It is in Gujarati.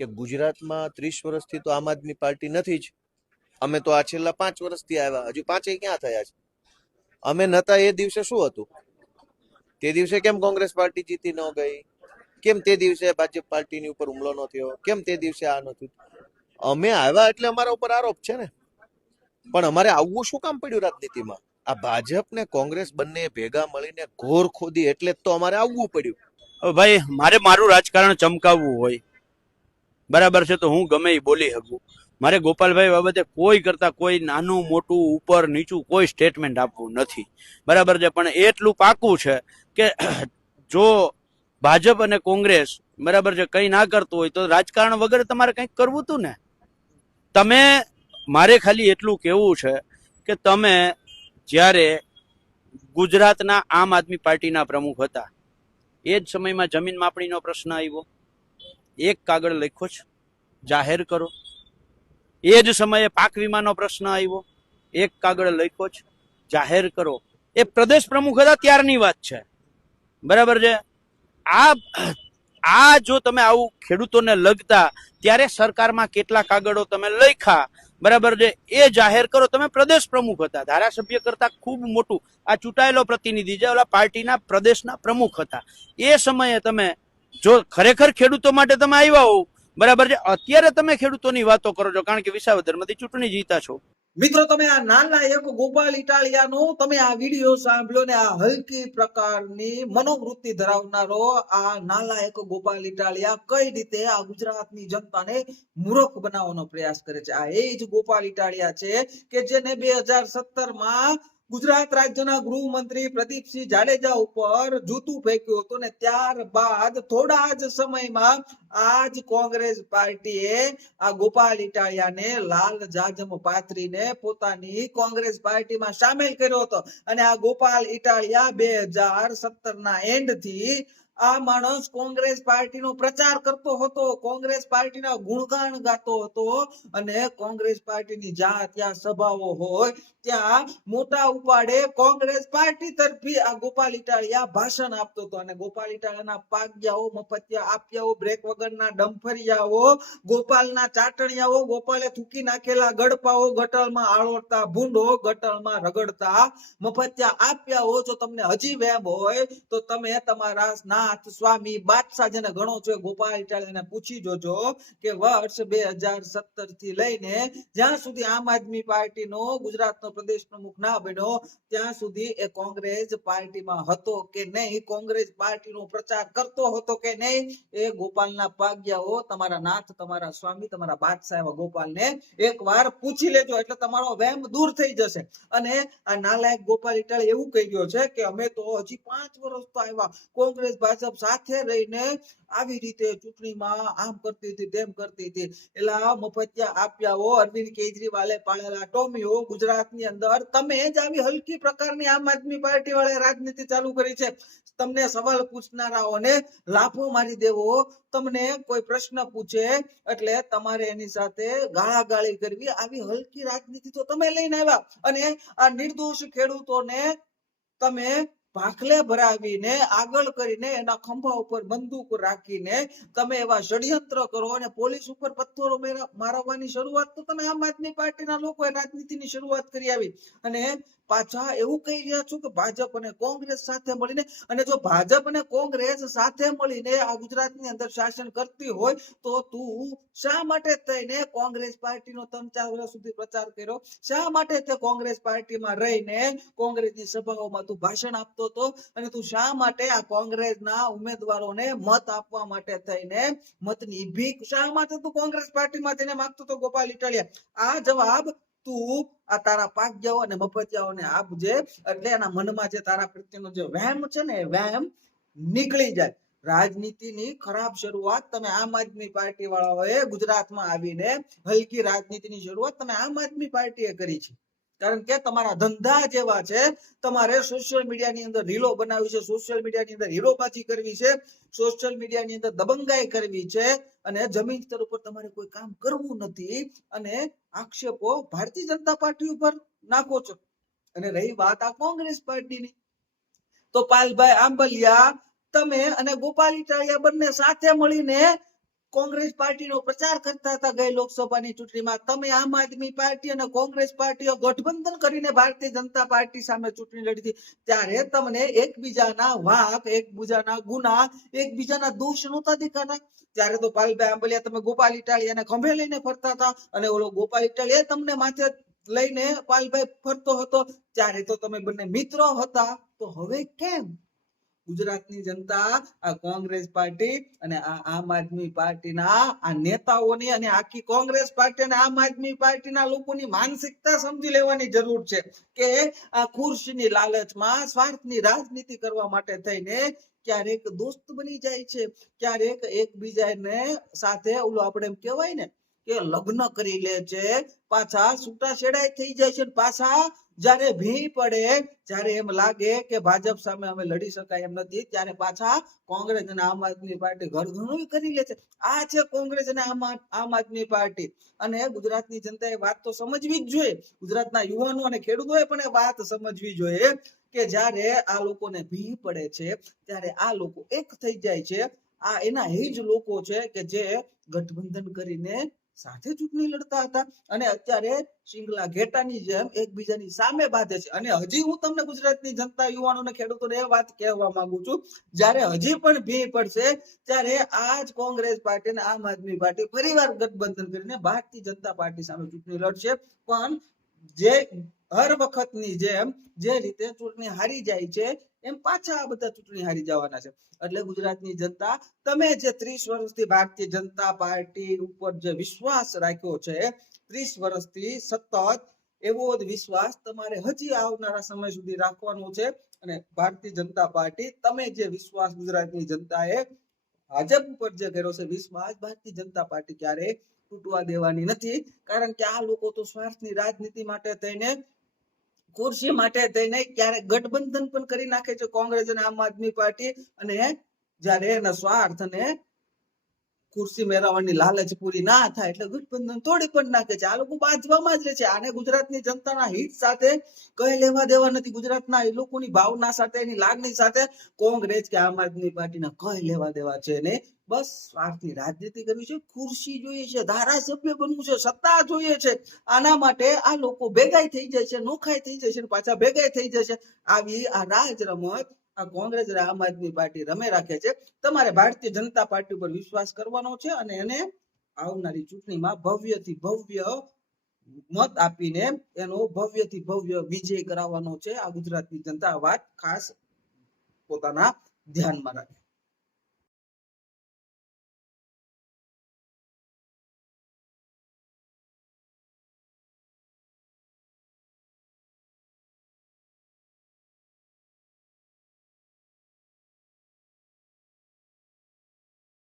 કે ગુજરાતમાં ત્રીસ વર્ષથી તો આમ આદમી પાર્ટી નથી જ. અમે તો આ છેલ્લા પાંચ વર્ષથી આવ્યા. હજુ પાંચે ક્યાં થયા છે? અમે નતા એ દિવસે શું હતું? તે દિવસે કેમ કોંગ્રેસ પાર્ટી જીતી ન ગઈ? કેમ તે દિવસે ભાજપ પાર્ટીની ઉપર હુમલો ન થયો? કેમ તે દિવસે આ નથી અમે આવ્યા એટલે અમારા ઉપર આરોપ છે ને. પણ અમારે આવવું શું કામ પડ્યું રાજનીતિમાં? આ ભાજપ ને કોંગ્રેસ બંને ભેગા મળીને ઘોર ખોદી એટલે જ તો અમારે આવવું પડ્યું. ભાઈ, મારે મારું રાજકારણ ચમકાવવું હોય. બરાબર છે, તો હું ગમે એ બોલી શકું. મારે ગોપાલભાઈ બાબતે કોઈ કરતા કોઈ નાનું, મોટું, ઉપર, નીચું કોઈ સ્ટેટમેન્ટ આપવું નથી. બરાબર છે, પણ એટલું પાકું છે કે જો ભાજપ અને કોંગ્રેસ બરાબર છે, કંઈ ના કરતું હોય તો રાજકારણ વગર તમારે કંઈક કરવું હતું ને. તમે, મારે ખાલી એટલું કહેવું છે કે તમે જ્યારે ગુજરાતના આમ આદમી પાર્ટીના પ્રમુખ હતા, એ જ સમયમાં જમીન માપણીનો પ્રશ્ન આવ્યો. એક કાગળ લખ્યો છે, જાહેર કરો. એ જ સમયે પાક વીમાનો પ્રશ્ન આવ્યો. એક કાગળ લખ્યો છે, જાહેર કરો. એ પ્રદેશ પ્રમુખ હતા, ત્યારની વાત છે. બરાબર છે? આ આ જો તમે આવું ખેડૂતોને લગતા, ત્યારે સરકારમાં કેટલા કાગળો તમે લખ્યા, બરાબર છે? એ જાહેર કરો. તમે પ્રદેશ પ્રમુખ હતા. ધારાસભ્ય કરતા ખૂબ મોટું આ ચૂંટાયેલો પ્રતિનિધિ છે ઓલા પાર્ટીના પ્રદેશના પ્રમુખ હતા. એ સમયે તમે જો ખરેખર ખેડૂતો માટે તમે આવ્યા હોવ, બરાબર છે? અત્યારે તમે ખેડૂતોની વાતો કરો છો, કારણ કે વિસાવદરમાંથી ચૂંટણી જીતા છો. મિત્રો, તમે આ નાના એક ગોપાલ ઇટાલિયાનો, તમે આ વીડિયો સાંભળ્યો ને આ હલકી પ્રકારની મનોવૃત્તિ ધરાવનારો આ નાલા એક ગોપાલ ઇટાલિયા કઈ રીતે આ ગુજરાતની જનતાને મૂર્ખ બનાવવાનો પ્રયાસ કરે છે? આ એ જ ગોપાલ ઇટાલિયા છે કે જેને બે હજાર સત્તરમાં ગુજરાત રાજ્યના ગૃહમંત્રી પ્રદીપસિંહ જાડેજા ઉપર જૂતું ફેંક્યું હતું ને ત્યારબાદ થોડા જ સમયમાં આ જ કોંગ્રેસ પાર્ટીએ આ ગોપાલ ઇટાલિયાને લાલ જાજમ પાથરીને પોતાની કોંગ્રેસ પાર્ટીમાં સામેલ કર્યો હતો. અને આ ગોપાલ ઇટાલિયા બે હજાર સત્તર ના એન્ડથી આ માણસ કોંગ્રેસ પાર્ટીનો પ્રચાર કરતો હતો, કોંગ્રેસ પાર્ટીના ગુણગાન ગાતો હતો અને કોંગ્રેસ પાર્ટીની જ્યાં ત્યાં સભાઓ હોય ત્યાં મોટા ઉપાડે કોંગ્રેસ પાર્ટી તરફી આ ગોપાલ ઇટાળિયા ભાષણ આપતો હતો અને ગોપાલ ઇટાળિયાના પાગ્યાઓ, મફતિયા આપ્યાઓ, બ્રેક વગરના ડંફરિયાઓ, ગોપાલના ચાટણિયાઓ, ગોપાલે થૂકી નાખેલા ગડપાઓ ગટલમાં આળોટતા ભૂંડો ગટલમાં રગડતા મફતિયા આપ્યાઓ, જો તમને હજી વેમ હોય તો તમે તમારા નાથ સ્વામી બાદશાહ જેને ગણો છો ગોપાલ ઇટાલિયાને પૂછી જોજો કે વર્ષ બે હજાર સત્તરથી લઈને જ્યાં સુધી આમ આદમી પાર્ટીનો ગુજરાતનો પ્રદેશ પ્રમુખ ના બન્યો, ત્યાં સુધી એ કોંગ્રેસ પાર્ટીમાં હતો કે નહીં? કોંગ્રેસ પાર્ટીનો પ્રચાર કરતો હતો કે નહીં? એ ગોપાલના પાગ્યાઓ, તમારા નાથ, તમારા સ્વામી, તમારા બાદશાહ એવા ગોપાલને એકવાર પૂછી લેજો, એટલે તમારો વહેમ દૂર થઈ જશે. અને આ નાલાયક ગોપાલ ઇટાલી એવું કહી ગયો છે કે અમે તો હજી પાંચ વર્ષ તો આવ્યા. કોંગ્રેસ ભાજપ સાથે રહીને આવી રીતે ચૂંટણીમાં આમ કરતી હતી, તેમ કરતી હતી. એલા મફતિયા આપ્યાઓ, અરવિંદ કેજરીવાલે પાડેલા ટોમીઓ, ગુજરાતની અંદર તમે જ આવી હલકી પ્રકારની આમ આદમી પાર્ટી વાળા રાજનીતિ ચાલુ કરી છે. તમને સવાલ પૂછનારાઓને લાફો મારી દેવો, તમને કોઈ પ્રશ્ન પૂછે એટલે તમારે એની સાથે ગાળાગાળી કરવી. આવી હલકી રાજનીતિ તો તમે લઈને આવ્યા અને આ નિર્દોષ ખેડૂતોને તમે ભાખલે ભરાવીને આગળ કરીને એના ખંભા ઉપર બંદૂક રાખીને તમે એવા ષડયંત્ર કરો અને પોલીસ ઉપર પથ્થરો મારવાની શરૂઆત તો તમે આમ આદમી પાર્ટીના લોકો રાજનીતિની શરૂઆત કરી આવી. અને પાછા એવું કહી રહ્યા છો કે ભાજપ અને કોંગ્રેસ સાથે મળીને અને જો ભાજપ અને કોંગ્રેસ સાથે મળીને આ ગુજરાતની અંદર શાસન કરતી હોય તો તું શા માટે થઈને કોંગ્રેસ પાર્ટીનો ત્રણ ચાર વર્ષ સુધી પ્રચાર કર્યો? શા માટે તે કોંગ્રેસ પાર્ટીમાં રહીને કોંગ્રેસની સભાઓમાં તું ભાષણ આપતો હતો? અને તું શા માટે આ કોંગ્રેસના ઉમેદવારોને મત આપવા માટે થઈને મતની ભીખ શા માટે તું કોંગ્રેસ પાર્ટીમાં તેને માંગતો હતો? ગોપાલ ઇટાલિયા, આ જવાબ તું આ તારા પાગ્યાઓ અને મફતિયાઓને આપજે એટલે એના મનમાં જે તારા પ્રત્યેનો જે વહેમ છે ને વહેમ નીકળી જાય. રાજનીતિની ખરાબ શરૂઆત તમે આમ આદમી પાર્ટી વાળાઓએ ગુજરાતમાં આવીને હલકી રાજનીતિની શરૂઆત તમે આમ આદમી પાર્ટીએ કરી છે. કારણ કે તમારા ધંધા જેવા છે, તમારે સોશિયલ મીડિયાની અંદર રીલો બનાવી છે સોશિયલ મીડિયાની અંદર હીરોબાજી કરવી છે સોશિયલ મીડિયાની અંદર દબંગાઈ કરવી છે અને જમીન સ્તર ઉપર તમારે કોઈ કામ કરવું નથી અને આક્ષેપો ભારતીય જનતા પાર્ટી ઉપર નાખો છો. અને રહી વાત આ કોંગ્રેસ પાર્ટીની. તો પાલભાઈ આંબલિયા, તમે અને ગોપાલ ઇટાલિયા બંને સાથે મળીને કોંગ્રેસ પાર્ટીનો પ્રચાર કરતા હતા ગઈ લોકસભાની ચૂંટણીમાં. તમે આમ આદમી પાર્ટી અને કોંગ્રેસ પાર્ટીઓ ગઠબંધન કરીને ભારતીય જનતા પાર્ટી સામે ચૂંટણી લડી હતી. ત્યારે તમને એકબીજાના વાક, એકબીજાના ગુના એકબીજાના દોષ નહોતા દેખાતા. ત્યારે તો પાલભાઈ આંબલિયા તમે ગોપાલ ઇટાલિયાને ખંભે લઈને ફરતા હતા અને ઓલો ગોપાલ ઇટાલિયા તમને માથે લઈને પાલભાઈ ફરતો હતો. ત્યારે તો તમે બંને મિત્રો હતા. તો હવે કેમ? ગુજરાતની જનતા, આ કોંગ્રેસ પાર્ટી અને આ આમ આદમી પાર્ટીના આ નેતાઓની અને આખી કોંગ્રેસ પાર્ટી અને આમ આદમી પાર્ટીના લોકોની માનસિકતા સમજી લેવાની જરૂર છે કે આ ખુરશીની લાલચમાં, સ્વાર્થની રાજનીતિ કરવા માટે થઈને ક્યારેક દોસ્ત બની જાય છે. ક્યારેક એકબીજાને સાથે, ઓલું આપણે એમ કહેવાય ને કે લગ્ન કરી લે છે, પાછા છૂટા છેડાય થઈ જાય છે પાછા જ્યારે ભી પડે જ્યારે એમ લાગે કે ભાજપ સામે અમે લડી શકાય એમ નથી. ત્યારે પાછા કોંગ્રેસ અને આમ આદમી પાર્ટી ઘરઘણું કરી લે છે. આ છે કોંગ્રેસ અને આમ આદમી પાર્ટી. અને ગુજરાતની જનતાએ વાત તો સમજવી જ જોઈએ. ગુજરાતના યુવાનો અને ખેડૂતોએ પણ એ વાત સમજવી જોઈએ કે જ્યારે આ લોકોને ભી પડે છે, ત્યારે આ લોકો એક થઈ જાય છે. આ એના એ જ લોકો છે કે જે ગઠબંધન કરીને સાથે ચૂંટણી લડતા હતા. અને અત્યારે શિંગલા ઘેટાની જેમ એકબીજાની સામે બાંધે છે. અને હજી હું તમને ગુજરાતની જનતા યુવાનોને ખેડૂતોને એ વાત કહેવા માંગુ છું. જ્યારે હજી પણ ભી પડશે, ત્યારે આ જ કોંગ્રેસ પાર્ટી અને આમ આદમી પાર્ટી ફરીવાર ગઠબંધન કરીને ભારતીય જનતા પાર્ટી સામે ચૂંટણી લડશે. પણ જે હર વખતની જેમ જે રીતે ચૂંટણી હારી જાય છે, એમ પાછા આ બધા ચૂંટણી હારી જવાના છે. એટલે ગુજરાતની જનતા, તમે જે ત્રીસ વર્ષથી ભારતીય જનતા પાર્ટી ઉપર જે વિશ્વાસ રાખ્યો છે, ત્રીસ વર્ષથી સતત એવો જ વિશ્વાસ તમારે હજી આવનારા સમય સુધી રાખવાનો છે. અને ભારતીય જનતા પાર્ટી, તમે જે વિશ્વાસ ગુજરાતની જનતાએ ભાજપ ઉપર જે કર્યો છે, વિશ્વાસ ભારતીય જનતા પાર્ટી ક્યારે તૂટવા દેવાની નથી. કારણ કે આ લોકો તો સ્વાર્થની રાજનીતિ માટે થઈને ખુરશી માટે થઈને ક્યારેક ગઠબંધન પણ કરી નાખે છે કોંગ્રેસ અને આમ આદમી પાર્ટી. અને જ્યારે એના સ્વાર્થ અને ખુરશી મેળવવાની લાલચ પૂરી ના થાય એટલે ગઠબંધન તોડી પણ નાખે છે. આ લોકો બાજવામાં જ રહે છે. આને ગુજરાતની જનતાના હિત સાથે કઈ લેવા દેવા નથી. ગુજરાતના એ લોકોની ભાવના સાથે, એની લાગણી સાથે કોંગ્રેસ કે આમ આદમી પાર્ટીના કઈ લેવા દેવા છે ને બસ સ્વાર્થની રાજનીતિ કરવી છે. ખુરશી જોઈએ છે, ધારાસભ્ય બનવું છે, સત્તા જોઈએ છે. આના માટે આ લોકો ભેગાઈ થઈ જાય છે, નોખાઈ થઈ જાય છે પાછા ભેગાઈ થઈ છે. આવી આ રાજ રમત આ કોંગ્રેસ આમ આદમી પાર્ટી રમે રાખે છે. તમારે ભારતીય જનતા પાર્ટી ઉપર વિશ્વાસ કરવાનો છે અને એને આવનારી ચૂંટણીમાં ભવ્યથી ભવ્ય મત આપીને એનો ભવ્યથી ભવ્ય વિજય કરાવવાનો છે. આ ગુજરાતની જનતા વાત ખાસ પોતાના ધ્યાનમાં રાખે.